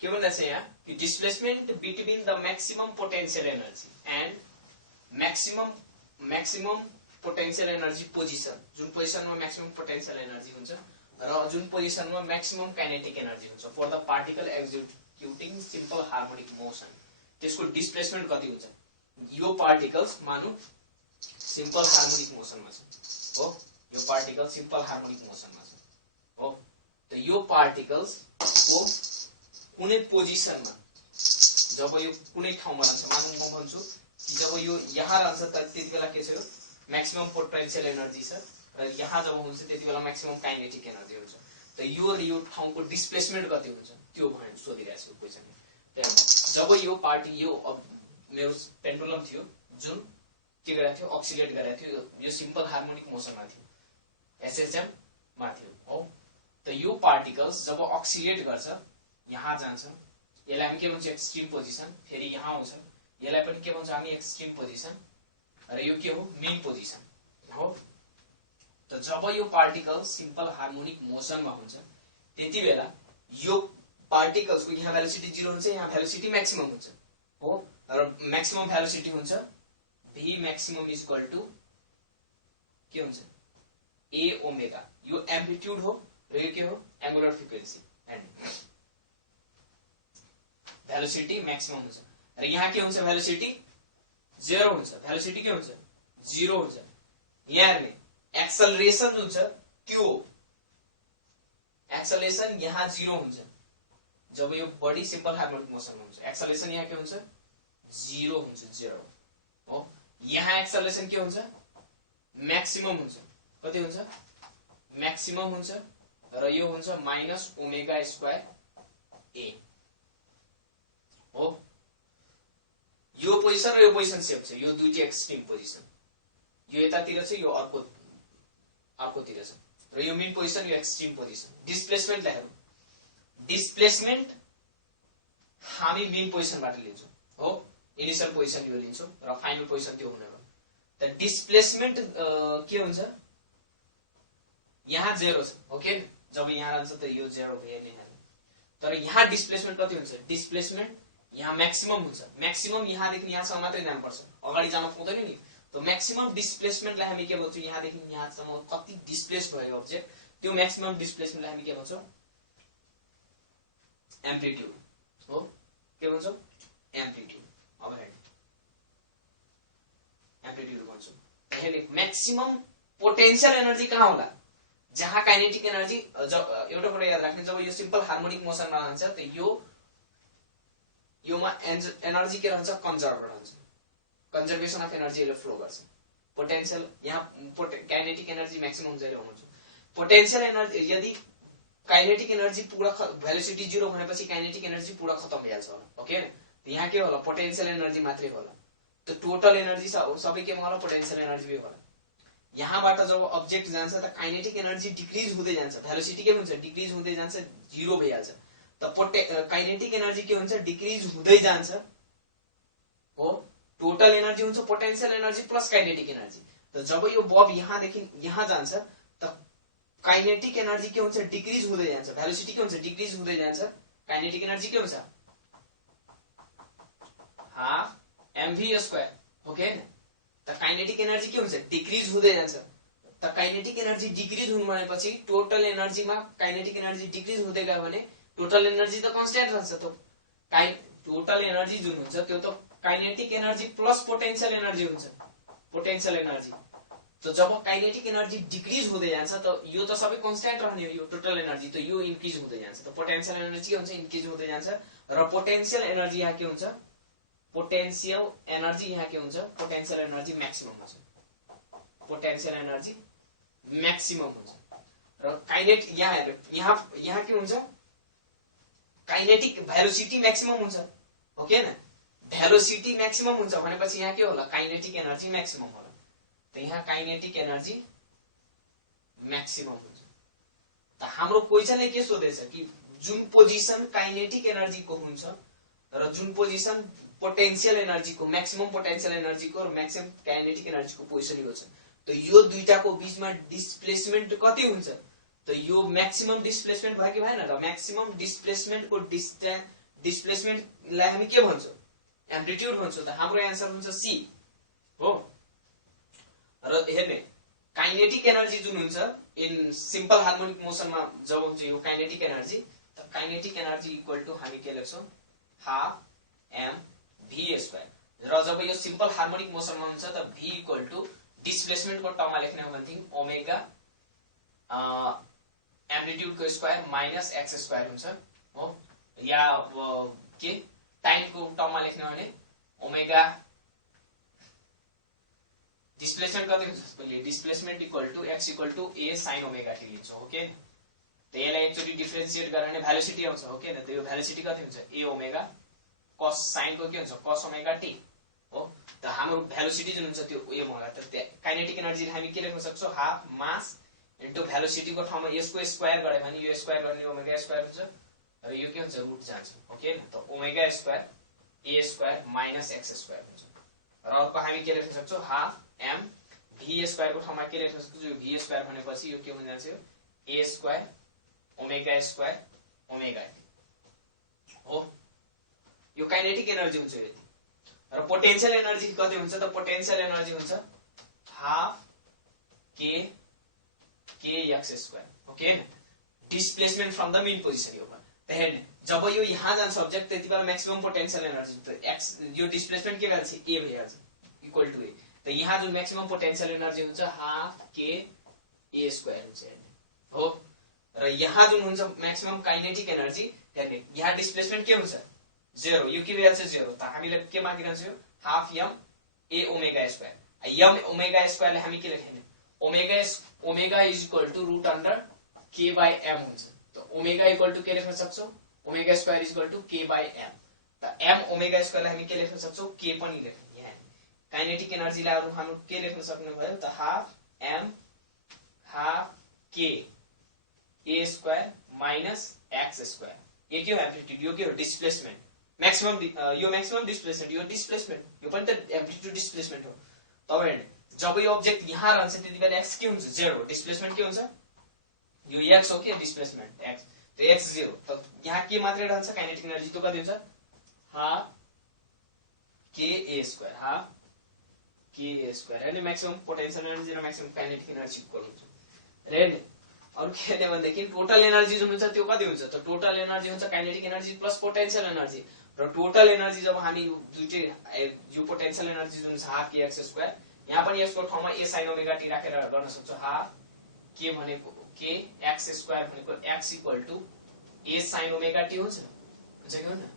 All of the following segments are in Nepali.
के भन्दा छ यहाँ कि displacement between the maximum potential energy and maximum potential energy position, जुन पोजिसनमा मैक्सिमम पोटेन्शियल एनर्जी हुन्छ र जुन पोजिसनमा मैक्सिमम काइनेटिक एनर्जी हुन्छ for the particle executing simple harmonic motion, त्यसको डिस्प्लेसमेन्ट कति हुन्छ। यो पार्टिकल्स मानौ सिम्पल हार्मोनिक मोसनमा छ हो, यो पार्टिकल सिम्पल हार्मोनिक मोसनमा छ हो, त यो पार्टिकल्स को कुनै पोजिसनमा जब यो कुनै ठाउँमा रहन्छ, मानौ म भन्छु कि जब यो यहाँ रहन्छ त त्यति बेला के छ, यो मैक्सिमम पोटेन्शियल एनर्जी छ र यहाँ जब हुन्छ त्यति बेला मैक्सिमम काइनेटिक एनर्जी हुन्छ। त यो ठाउँको डिस्प्लेसमेन्ट कति हुन्छ त्यो भनेर सोधिरहेको छु क्वेशन। जब यो पार्टी यो मेरो पेन्डुलम थियो जुन के गरेको थियो, अक्सिलेट गरेको थियो, यो सिम्पल हार्मोनिक मोसनमा थियो, एसएचएम मा थियो हो। त यो पार्टिकल्स जब अक्सिलेट गर्छ यहाँ जान्छ, यसलाई हामी के भन्छ एक्सट्रिम पोजिसन, फेरि यहाँ आउँछ, यसलाई पनि के भन्छ हामी एक्सट्रिम पोजिसन, र यो के हो मेन पोजिसन हो। त जब यो पार्टिकल सिम्पल हार्मोनिक मोसनमा हुन्छ त्यति बेला यो पार्टिकल्सको यहाँ भेलोसिटी 0 हुन्छ, यहाँ भेलोसिटी मैक्सिमम हुन्छ हो, र मैक्सिमम भेलोसिटी हुन्छ v maximum is equal to के हुन्छ a ओमेगा, यो एम्प्लिट्युड हो र यो के हो angular frequency and velocity maximum हुन्छ, र यहाँ के हुन्छ भेलोसिटी 0 हुन्छ, भेलोसिटी के हुन्छ 0 हुन्छ। यहाँ हेर्ने एक्सेलरेसन हुन्छ त्यो एक्सेलरेसन यहाँ 0 हुन्छ जब यो बडी सिम्पल हार्मोनिक मोसनमा हुन्छ, एक्सेलरेसन यहाँ के हुन्छ 0 हुन्छ 0 हो। यहाँ एक्सेलरेसन के हुन्छ मैक्सिमम हुन्छ, कति हुन्छ मैक्सिमम हुन्छ, र यो हुन्छ माइनस ओमेगा स्क्वायर a हो। यो पोजिसन र यो पोजिसन सेम छ, यो दुईटै एक्सट्रिम पोजिसन, यो यतातिर छ यो अर्कोतिर छ, र यो मेन पोजिसन यो एक्सट्रिम पोजिसन। डिस्प्लेसमेन्ट हेरौँ, डिस्प्लेसमेन्ट हामी मेन पोजिसनबाट लिन्छौँ हो, इनिशियल पोजिसन यो लिन्छौँ र फाइनल पोजिसन त्यो हुने भयो। त डिस्प्लेसमेन्ट के हुन्छ यहाँ 0 छ ओके, जब यहाँ रहन्छ त यो 0 भयो नि, तर यहाँ डिस्प्लेसमेन्ट कति हुन्छ, डिस्प्लेसमेन्ट यहाँ मैक्सिमम हुन्छ, मैक्सिमम यहाँदेखि यहाँसम्म मात्रै जानुपर्छ, अगाडि जान पाउँदैन नि। तो मैक्सिमम डिस्प्लेसमेन्टलाई हामी के भन्छौँ, यहाँदेखि यहाँसम्म कति डिस्प्लेस भयो अब्जेक्ट, त्यो मैक्सिमम डिस्प्लेसमेन्टलाई हामी के भन्छौँ एम्प्लिट्युड हो, के भन्छौँ एम्प्लिट्युड। अब हेर्नु एम्प्लिट्युड भन्छौँ, हेर्नु मैक्सिमम पोटेन्शियल एनर्जी कहाँ होला, जहाँ काइनेटिक एनर्जी एउटा कुरा याद राख्ने, जब यो सिम्पल हार्मोनिक मोसनमा रहन्छ त योमा एनर्जी के रहन्छ कन्जर्भ रहन्छ, कन्जर्भेसन अफ एनर्जी ले फ्लो गर्छ। पोटेन्शियल यहाँ काइनेटिक एनर्जी मैक्सिमम 0 हुन्छ, पोटेन्शियल एनर्जी यदि काइनेटिक एनर्जी पूरा भेलोसिटी 0 भनेपछि काइनेटिक एनर्जी पूरा खत्म भइहाल्छ होला ओके। यहाँ के होला पोटेन्शियल एनर्जी मात्रै होला, त टोटल एनर्जी सबै केमा होला पोटेन्शियल एनर्जी होला। यहाँबाट जब अब्जेक्ट जान्छ त काइनेटिक एनर्जी डिक्रिज हुँदै जान्छ, भेलोसिटी के हुन्छ डिक्रिज हुँदै जान्छ 0 भइहाल्छ, त काइनेटिक एनर्जी के हुन्छ डिक्रिज हुँदै जान्छ हो। टोटल एनर्जी हुन्छ potential energy plus kinetic energy, त जब यो बब यहाँदेखि यहाँ जान्छ त काइनेटिक एनर्जी के हुन्छ डिक्रिज हुँदै जान्छ, भेलोसिटी के हुन्छ डिक्रिज हुँदै जान्छ, काइनेटिक एनर्जी के हुन्छ हाफ mv स्क्वायर ओके। त काइनेटिक एनर्जी के हुन्छ डिक्रिज हुँदै जान्छ, त काइनेटिक एनर्जी डिक्रिज हुनु भनेपछि टोटल एनर्जीमा काइनेटिक एनर्जी डिक्रिज हुँदै गयो भने टोटल एनर्जी त कन्स्ट्यान्ट रहन्छ। त टोटल एनर्जी जुन हुन्छ त्यो त kinetic energy plus potential energy हुन्छ, पोटेन्शियल एनर्जी। तो जब काइनेटिक एनर्जी डिक्रिज हुँदै जान्छ त यो त सबै कन्स्ट्यान्ट रहने हो, यो टोटल एनर्जी त यो इन्क्रिज हुँदै जान्छ, त पोटेन्शियल एनर्जी के हुन्छ इन्क्रिज हुँदै जान्छ, र पोटेन्शियल एनर्जी यहाँ के हुन्छ पोटेन्शियल एनर्जी यहाँ के हुन्छ पोटेन्शियल एनर्जी मैक्सिमम हुन्छ, पोटेन्शियल एनर्जी मैक्सिमम हुन्छ, र काइनेटिक यहाँ के हुन्छ काइनेटिक भेलोसिटी मैक्सिमम हुन्छ ओके न, भेलोसिटी मैक्सिमम हुन्छ भनेपछि यहाँ के होला काइनेटिक एनर्जी मैक्सिमम होला, त यहाँ काइनेटिक एनर्जी मैक्सिमम हुन्छ। त हाम्रो क्वेशनले के सोधेछ कि जुन पोजिसन काइनेटिक एनर्जी को हुन्छ र जुन पोजिसन पोटेन्शियल एनर्जी को मैक्सिमम पोटेन्शियल एनर्जी को र मैक्सिमम काइनेटिक एनर्जी को पोजिसन यो छ, त यो दुईटाको बीचमा डिस्प्लेसमेन्ट कति हुन्छ, त यो मैक्सिमम डिस्प्लेसमेन्ट भयो कि भएन र मैक्सिमम डिस्प्लेसमेन्ट को डिस्प्लेसमेन्टलाई हामी के भन्छौं एम्प्लिट्युड भन्छौं त हाम्रो आन्सर हुन्छ सी हो र हेर्ने काइनेटिक एनर्जी जुन हुन्छ इन सिम्पल हार्मोनिक मोसनमा जब हुन्छ यो काइनेटिक एनर्जी त काइनेटिक एनर्जी इक्वल टु हामी के लेख्छौं हाफ m v स्क्वायर र जब यो सिम्पल हार्मोनिक मोसनमा हुन्छ त v इक्वल टु डिस्प्लेसमेन्ट को टर्ममा लेख्ने हो भने ओमेगा एम्प्लिट्युड को स्क्वायर माइनस x स्क्वायर हुन्छ हो या के टाइम को टर्ममा लेख्ने हो भने ओमेगा डिस्प्लेसमेन्ट कति हुन्छ पहिले displacement equal to x equal to a sin omega t लिन्छौ ओके त यसलाई एक्चुअली डिफरेन्शिएट गरेर भने भेलोसिटी आउँछ ओके न त यो भेलोसिटी कति हुन्छ a ओमेगा cos sin को के हुन्छ cos ओमेगा t हो त हाम्रो भेलोसिटी जुन हुन्छ त्यो a ओमेगा त काइनेटिक एनर्जी हामी के लेख्न सक्छौ हाफ मास इन्टु भेलोसिटी को ठाउँमा यसको स्क्वायर गरे भने यो स्क्वायर गर्ने ओमेगा स्क्वायर हुन्छ र यो के हुन्छ रुट जान्छ ओके त omega square a square minus x square हुन्छ र अर्को हामी के लेख्न सक्छौ हाफ m v स्क्वायर को ठाउँमा के लेख्न सक्छौ यो v स्क्वायर भनेपछि यो के हुन जान्छ a स्क्वायर ओमेगा t हो यो काइनेटिक एनर्जी हुन्छ यो र पोटेन्शियल एनर्जी कति हुन्छ त पोटेन्शियल एनर्जी हुन्छ half k x square okay displacement from the mean position यो त हेर्ने जब यो यहाँ जान्छ सब्जेक्ट त्यतिबेला म्याक्सिमम पोटेन्शियल एनर्जी त x यो डिस्प्लेसमेन्ट के भन्छ a भइहाल्छ इक्वल टु a त यहाँ जुन म्याक्सिमम पोटेन्शियल एनर्जी हुन्छ हाफ k a स्क्वायर हुन्छ हेर्ने हो र यहाँ जुन हुन्छ म्याक्सिमम काइनेटिक एनर्जी हेर्ने यहाँ डिस्प्लेसमेन्ट के हुन्छ 0 यो के भइहाल्छ 0 त हामीले के मागिरहन्छ यो half m a omega square m omega स्क्वायरले हामी के लेख्ने omega is equal to root under k by m हुन्छ त ओमेगा इक्वल टु के लेख्न सक्छौ omega square is equal to k by m त m ओमेगा स्क्वायरलाई हामी के लेख्न सक्छौ k पनि लेख्ने यहाँ काइनेटिक एनर्जीलाई अरु हामी के लेख्न सक्नु भयो त half m half k a square minus x square यो के हो एम्प्लिट्युड यो के हो डिस्प्लेसमेन्ट मैक्सिमम यो मैक्सिमम डिस्प्लेसमेन्ट यो डिस्प्लेसमेन्ट यो पनि त एम्प्लिट्युड डिस्प्लेसमेन्ट हो तब हेर्ने जब यो अब्जेक्ट यहाँ रहन्छ त्यतिबेला x के हुन्छ 0 डिस्प्लेसमेन्ट के हुन्छ यो x हो के डिस्प्लेसमेन्ट x त x 0 त यहाँ के मात्रै रहन्छ काइनेटिक एनर्जी त्यो कति हुन्छ half k a square half k a square हैन मैक्सिमम पोटेन्शियल एनर्जी र मैक्सिमम काइनेटिक एनर्जी इक्वल हुन्छ र हेर्ने अरु के हेर्ने भन्दाखेरि टोटल एनर्जी जुन हुन्छ त्यो कति हुन्छ त टोटल एनर्जी हुन्छ kinetic energy plus potential energy र टोटल एनर्जी जब हामी दुईटै यो पोटेन्शियल एनर्जी जुन छ हाफ k x स्क्वायर यहाँ पनि यसको ठाउँमा a sin ओमेगा t राखेर गर्न सक्छौ हाफ k भनेको k x स्क्वायर भनेको x equal to a sin omega t हुन्छ कि हुन्न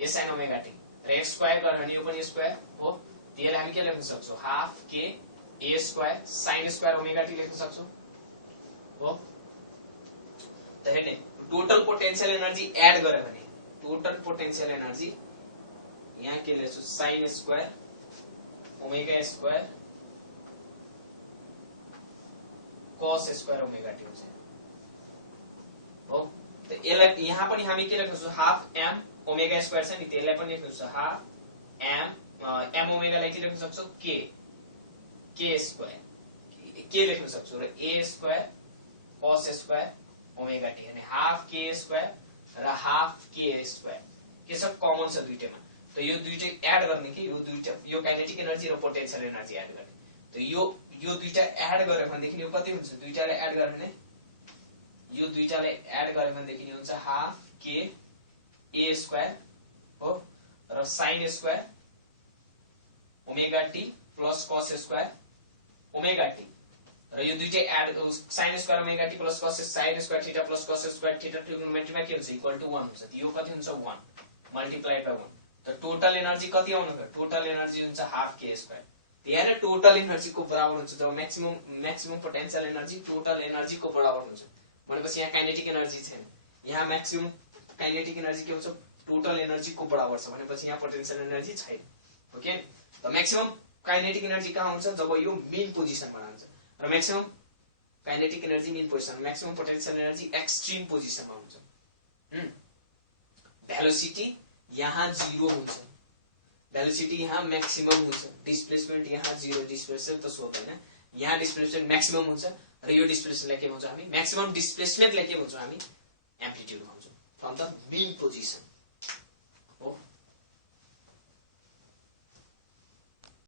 a sin ओमेगा t र x स्क्वायर गरे भने यो पनि स्क्वायर हो त्यसलाई हामी के लेख्न सक्छौ half k a square sin square omega t लेख्न सक्छौ हो त हेर्ने टोटल पोटेन्शियल एनर्जी एड गरे भने टोटल पोटेन्शियल एनर्जी यहाँ के लेख्छु sin square omega square cos square omega t हुन्छ हो त यसलाई यहाँ पनि हामी के लेख्छौ हाफ m ओमेगा स्क्वायर छ नि त्यसलाई पनि लेख्छौ हाफ m ओमेगा लाई के लेख्न सक्छौ k स्क्वायर के लेख्न सक्छौ र a square cos square omega t यानी हाफ k स्क्वायर र हाफ k स्क्वायर के सब कमन छ दुईटैमा त यो दुईटै एड गर्ने के यो दुईटा यो काइनेटिक एनर्जी र पोटेन्शियल एनर्जी एड गर्ने त यो दुईटा एड गरे भने देखि यो कति हुन्छ दुईटालाई एड गरे भने यो दुईटालाई एड गरे भने देखि हुन्छ हाफ k a स्क्वायर हो र sin square omega t plus cos square omega t र यो दुईटै add sin square omega t plus cos sin square theta plus cos square theta ट्रिग्नोमेट्रीमा के हुन्छ इक्वल टु 1 हुन्छ यो कति हुन्छ 1 मल्टिप्लाइड बाइ 1 त टोटल एनर्जी कति आउनु भयो टोटल एनर्जी हुन्छ हाफ k स्क्वायर यहाँ टोटल एनर्जी को बराबर हुन्छ जब maximum potential energy total energy को बराबर हुन्छ भनेपछि यहाँ काइनेटिक एनर्जी छैन यहाँ मैक्सिमम काइनेटिक एनर्जी के हुन्छ टोटल एनर्जी को बराबर छ भनेपछि यहाँ पोटेन्शियल एनर्जी छैन ओके त मैक्सिमम काइनेटिक एनर्जी कहाँ हुन्छ जब यो मेन पोजिसनमा हुन्छ र maximum kinetic energy main position maximum potential energy extreme पोजिसनमा हुन्छ भेलोसिटी यहाँ 0 हुन्छ भेलोसिटी यहाँ मैक्सिमम हुन्छ डिस्प्लेसमेन्ट यहाँ 0 डिस्प्लेसमेन्ट त सोध्दैन यहाँ डिस्प्लेसमेन्ट मैक्सिमम हुन्छ र यो डिस्प्लेसमेन्टलाई के भन्छौं हामी मैक्सिमम डिस्प्लेसमेन्टलाई के भन्छौं हामी एम्प्लिट्युड भन्छौं फ्रम द मेन पोजिसन